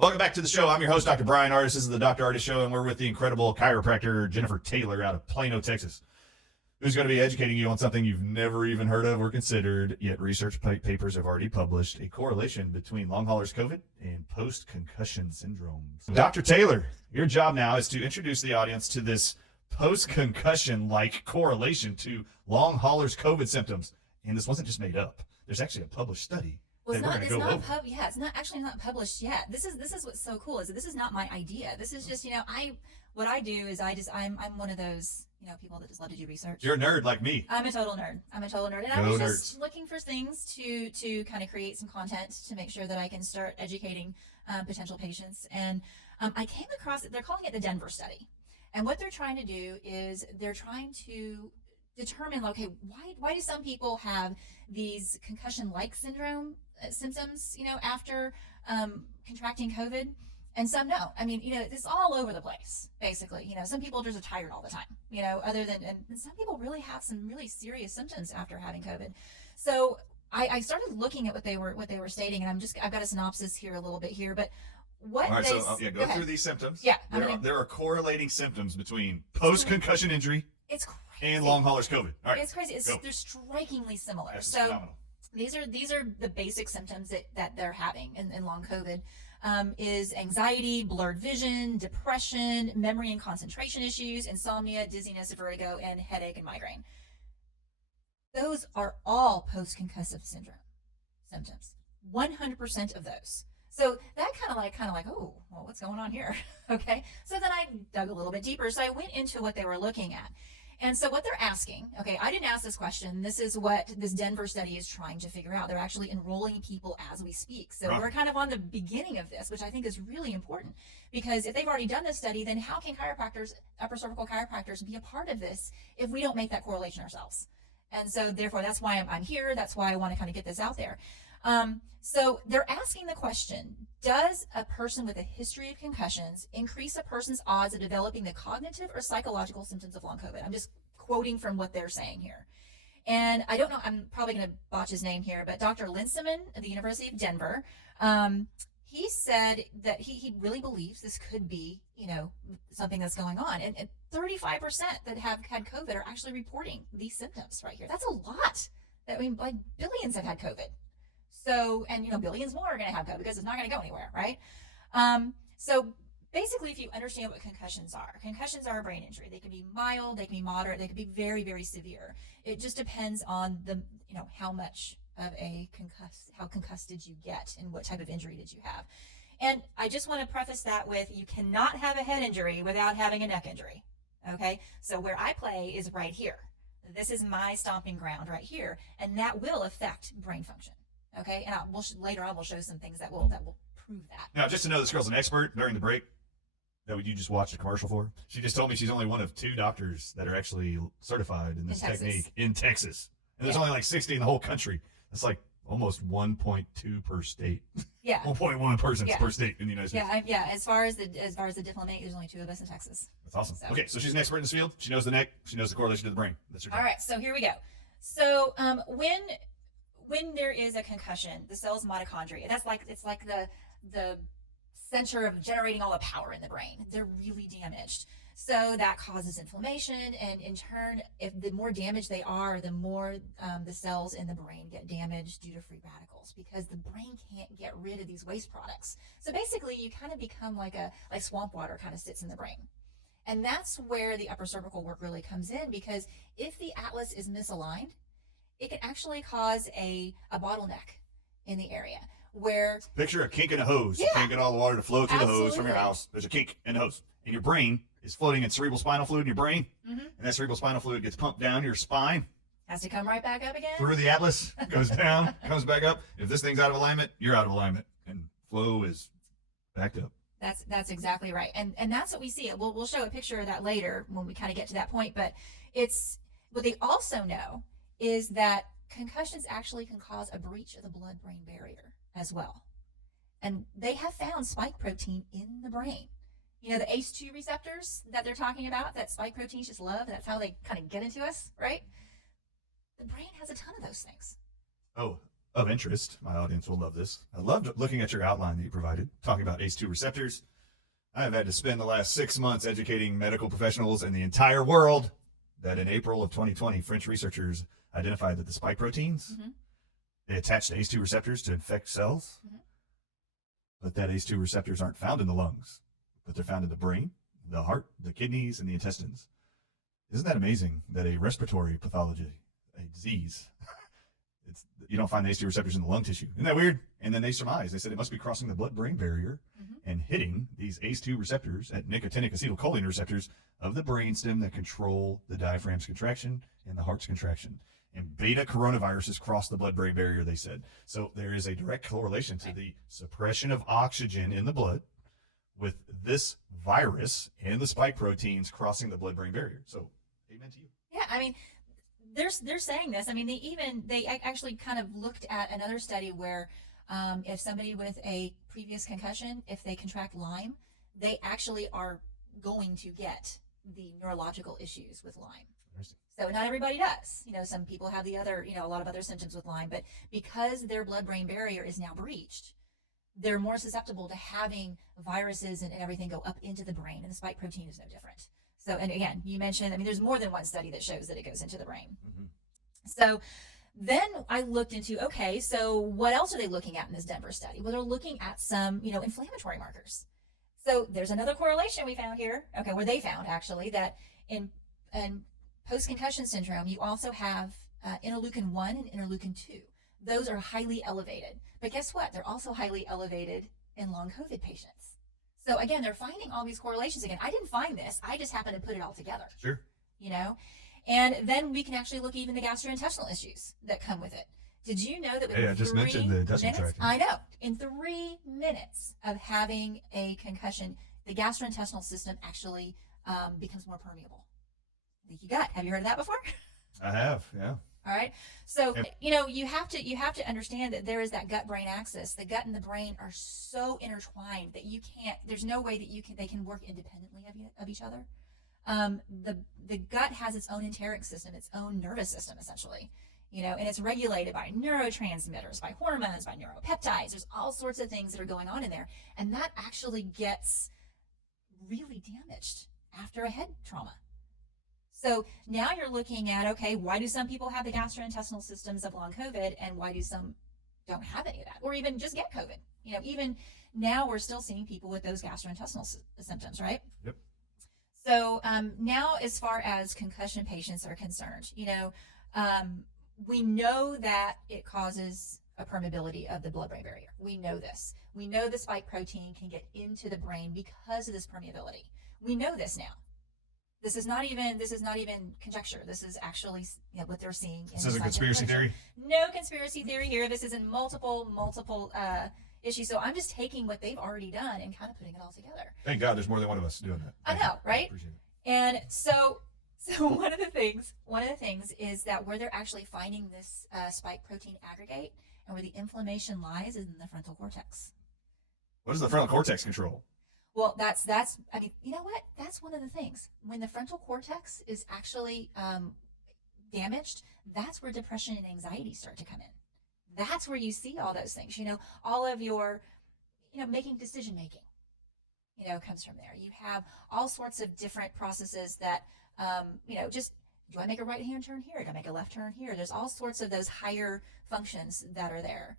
Welcome back to the show. I'm your host, Dr. Brian Ardis. This is the Dr. Ardis Show, and we're with the incredible chiropractor Jennifer Taylor out of Plano, Texas, who's going to be educating you on something you've never even heard of or considered, yet research papers have already published, a correlation between long haulers COVID and post-concussion syndrome. Dr. Taylor, your job now is to introduce the audience to this post-concussion-like correlation to long haulers COVID symptoms. And this wasn't just made up. There's actually a published study. Well, it's not actually not published yet. This is what's so cool is that this is not my idea. This is just, what I do is I'm one of those, people that just love to do research. You're a nerd like me. I'm a total nerd. And I was just looking for things to kind of create some content to make sure that I can start educating potential patients. And I came across it. They're calling it the Denver study. And what they're trying to do is they're trying to determine, okay, why do some people have these concussion-like syndrome symptoms, after contracting COVID, and some don't. I mean, it's all over the place, basically. Some people just are tired all the time, and some people really have some really serious symptoms after having COVID. So I started looking at what they were stating, and I've got a synopsis here a little bit here, but what all right, go through these symptoms. Yeah. There are correlating symptoms between post-concussion injury and long haulers COVID. All right. It's crazy. They're strikingly similar. That's phenomenal. These are the basic symptoms that they're having in long COVID. Is anxiety, blurred vision, depression, memory and concentration issues, insomnia, dizziness, vertigo, and headache and migraine. Those are all post-concussive syndrome symptoms. 100% of those. So that kind of like, oh, well, what's going on here? Okay. So then I dug a little bit deeper. So I went into what they were looking at. And so what they're asking, okay, I didn't ask this question. This is what this Denver study is trying to figure out. They're actually enrolling people as we speak. So we're kind of on the beginning of this, which I think is really important, because if they've already done this study, then how can chiropractors, upper cervical chiropractors, be a part of this if we don't make that correlation ourselves? And so therefore, that's why I'm here. That's why I want to kind of get this out there. So they're asking the question, does a person with a history of concussions increase a person's odds of developing the cognitive or psychological symptoms of long COVID? I'm just quoting from what they're saying here. And I don't know, I'm probably going to botch his name here, but Dr. Linseman at the University of Denver, he said that he really believes this could be, something that's going on. And 35% that have had COVID are actually reporting these symptoms right here. That's a lot. I mean, like billions have had COVID. So, and billions more are going to have COVID because it's not going to go anywhere, right? So basically, if you understand what concussions are a brain injury. They can be mild, they can be moderate, they can be very, very severe. It just depends on the, how much of how concussed did you get and what type of injury did you have. And I just want to preface that with, you cannot have a head injury without having a neck injury, okay? So where I play is right here. This is my stomping ground right here, and that will affect brain function. Okay, and later on we'll show some things that will prove that. Now, just to know, this girl's an expert. During the break that you just watched a commercial for, she just told me she's only one of 2 doctors that are actually certified in this technique in Texas. And there's only like 60 in the whole country. That's like almost 1.2 per state. Yeah. 1.1 persons per state in the United States. Yeah. As far as the diplomat, there's only 2 of us in Texas. That's awesome. So. Okay, so she's an expert in this field. She knows the neck. She knows the correlation to the brain. That's her job. All right, so here we go. So when there is a concussion, the cell's mitochondria, it's like the center of generating all the power in the brain. They're really damaged. So that causes inflammation, and in turn, if the more damaged they are, the more the cells in the brain get damaged due to free radicals, because the brain can't get rid of these waste products. So basically, you kind of become like swamp water kind of sits in the brain. And that's where the upper cervical work really comes in, because if the atlas is misaligned, it can actually cause a bottleneck in the area where... Picture a kink in a hose. You can't get all the water to flow through the hose from your house. There's a kink in the hose. And your brain is floating in cerebral spinal fluid in your brain. Mm-hmm. And that cerebral spinal fluid gets pumped down your spine. Has to come right back up again. Through the atlas, goes down, comes back up. If this thing's out of alignment, you're out of alignment. And flow is backed up. That's exactly right. And that's what we see. We'll show a picture of that later when we kind of get to that point. But it's what they also know is that concussions actually can cause a breach of the blood-brain barrier as well. And they have found spike protein in the brain. The ACE2 receptors that they're talking about, that spike proteins just love, that's how they kind of get into us, right? The brain has a ton of those things. Oh, of interest, my audience will love this. I loved looking at your outline that you provided, talking about ACE2 receptors. I have had to spend the last 6 months educating medical professionals in the entire world that in April of 2020, French researchers identified that the spike proteins, they attach to ACE2 receptors to infect cells, but that ACE2 receptors aren't found in the lungs, but they're found in the brain, the heart, the kidneys, and the intestines. Isn't that amazing that a respiratory pathology, a disease, you don't find the ACE2 receptors in the lung tissue? Isn't that weird? And then they surmised, they said it must be crossing the blood-brain barrier and hitting these ACE2 receptors at nicotinic acetylcholine receptors of the brainstem that control the diaphragm's contraction and the heart's contraction. And beta coronaviruses cross the blood-brain barrier, they said. So there is a direct correlation to the suppression of oxygen in the blood with this virus and the spike proteins crossing the blood-brain barrier. So amen to you. Yeah, I mean, they're saying this. I mean, they actually kind of looked at another study where if somebody with a previous concussion, if they contract Lyme, they actually are going to get the neurological issues with Lyme. So not everybody does. You know, some people have the other, you know, a lot of other symptoms with Lyme, but because their blood-brain barrier is now breached, they're more susceptible to having viruses and everything go up into the brain, and the spike protein is no different. So, and again, you mentioned, I mean, there's more than one study that shows that it goes into the brain. So then I looked into, okay, so what else are they looking at in this Denver study? Well, they're looking at some, you know, inflammatory markers. So there's another correlation we found here, okay, where they found actually that in post-concussion syndrome, you also have interleukin 1 and interleukin 2. Those are highly elevated. But guess what? They're also highly elevated in long COVID patients. So again, they're finding all these correlations again. I didn't find this. I just happened to put it all together. Sure. You know? And then we can actually look at even the gastrointestinal issues that come with it. Did you know that I just mentioned the intestinal tract. I know. In 3 minutes of having a concussion, the gastrointestinal system actually becomes more permeable. Leaky gut. Have you heard of that before? I have, yeah. All right. So, you know, you have to understand that there is that gut-brain axis. The gut and the brain are so intertwined that you can't, there's no way that they can work independently of each other. The gut has its own enteric system, its own nervous system, essentially, you know, and it's regulated by neurotransmitters, by hormones, by neuropeptides. There's all sorts of things that are going on in there. And that actually gets really damaged after a head trauma. So now you're looking at, okay, why do some people have the gastrointestinal systems of long COVID, and why do some don't have any of that, or even just get COVID? You know, even now we're still seeing people with those gastrointestinal symptoms, right? Yep. So now, as far as concussion patients are concerned, you know, we know that it causes a permeability of the blood-brain barrier. We know this. We know the spike protein can get into the brain because of this permeability. We know this now. This is not even conjecture. This is actually, you know, what they're seeing. This isn't conspiracy theory? No conspiracy theory here. This is in multiple issues. So I'm just taking what they've already done and kind of putting it all together. Thank God there's more than one of us doing that. I know, right? I appreciate it. And so one of the things is that where they're actually finding this spike protein aggregate and where the inflammation lies is in the frontal cortex. What does the frontal cortex control? Well, that's, I mean, you know what? That's one of the things. When the frontal cortex is actually damaged, that's where depression and anxiety start to come in. That's where you see all those things, you know, all of your, you know, making decision making, you know, comes from there. You have all sorts of different processes that, you know, just, do I make a right hand turn here? Do I make a left turn here? There's all sorts of those higher functions that are there.